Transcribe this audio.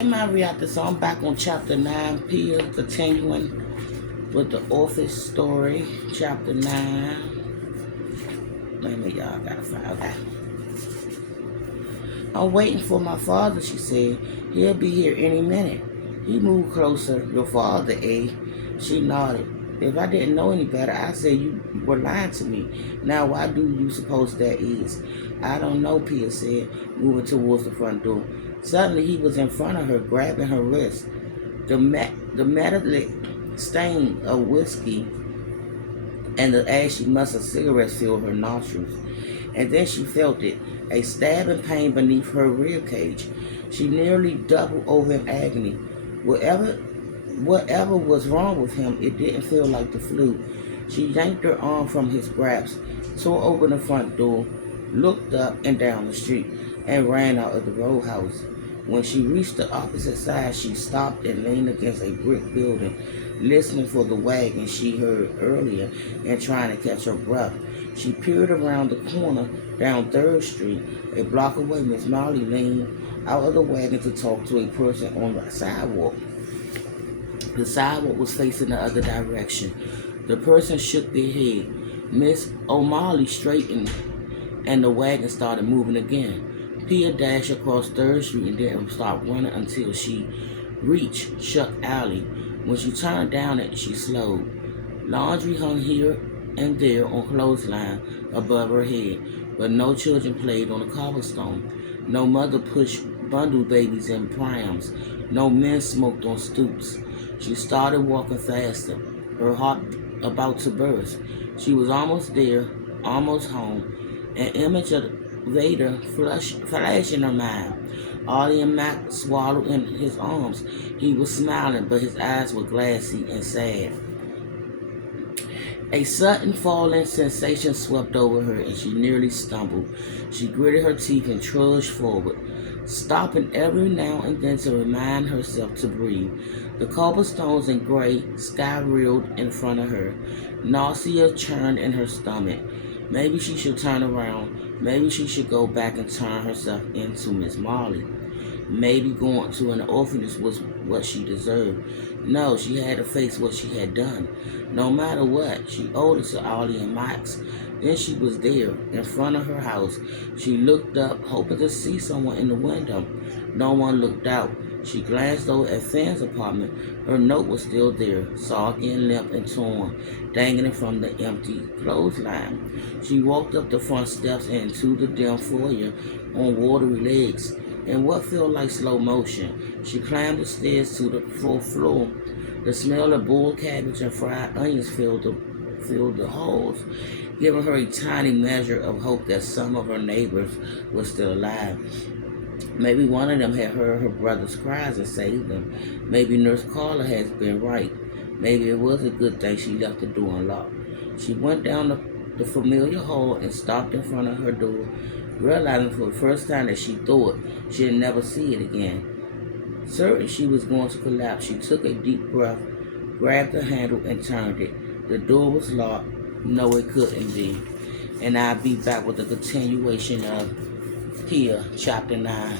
Hey, my reactor, so I'm back on chapter 9, Pia, continuing with the office story, chapter 9. Wait a minute, y'all, I gotta find that. I'm waiting for my father, she said. He'll be here any minute. He moved closer. Your father, eh? She nodded. If I didn't know any better, I'd say you were lying to me. Now, why do you suppose that is? I don't know, Pia said, moving towards the front door. Suddenly, he was in front of her, grabbing her wrist. The metallic stain of whiskey and the ashy musk of cigarettes filled her nostrils. And then she felt it, a stabbing pain beneath her rib cage. She nearly doubled over in agony. Whatever was wrong with him, it didn't feel like the flu. She yanked her arm from his grasp, tore open the front door, looked up and down the street, and ran out of the roadhouse. When she reached the opposite side, she stopped and leaned against a brick building, listening for the wagon she heard earlier and trying to catch her breath. She peered around the corner down 3rd Street. A block away, Miss Molly leaned out of the wagon to talk to a person on the sidewalk. The sidewalk was facing the other direction. The person shook their head. Miss O'Malley straightened, and the wagon started moving again. Pia dashed across 3rd Street and didn't stop running until she reached Shuck Alley. When she turned down it, she slowed. Laundry hung here and there on clothesline above her head, but no children played on the cobblestone. No mother pushed bundle babies in prams. No men smoked on stoops. She started walking faster, her heart about to burst. She was almost there, almost home. An image of Vader flashed in her mind. Ollie and Mac swallowed in his arms. He was smiling, but his eyes were glassy and sad. A sudden falling sensation swept over her, and she nearly stumbled. She gritted her teeth and trudged forward, stopping every now and then to remind herself to breathe. The cobblestones and gray sky reeled in front of her. Nausea churned in her stomach. Maybe she should turn around. Maybe she should go back and turn herself into Miss Molly. Maybe going to an orphanage was what she deserved. No, she had to face what she had done. No matter what, she owed it to Ollie and Max. Then she was there, in front of her house. She looked up, hoping to see someone in the window. No one looked out. She glanced over at Fan's apartment. Her note was still there, soggy and limp and torn, dangling from the empty clothesline. She walked up the front steps and into the dim foyer on watery legs. In what felt like slow motion, she climbed the stairs to the 4th floor. The smell of boiled cabbage and fried onions filled the halls, giving her a tiny measure of hope that some of her neighbors were still alive. Maybe one of them had heard her brother's cries and saved them. Maybe Nurse Carla has been right. Maybe it was a good thing she left the door unlocked. She went down the familiar hall and stopped in front of her door, realizing for the first time that she thought she'd never see it again. Certain she was going to collapse, she took a deep breath, grabbed the handle, and turned it. The door was locked. No, it couldn't be. And I'll be back with the continuation of Pia, chapter 9.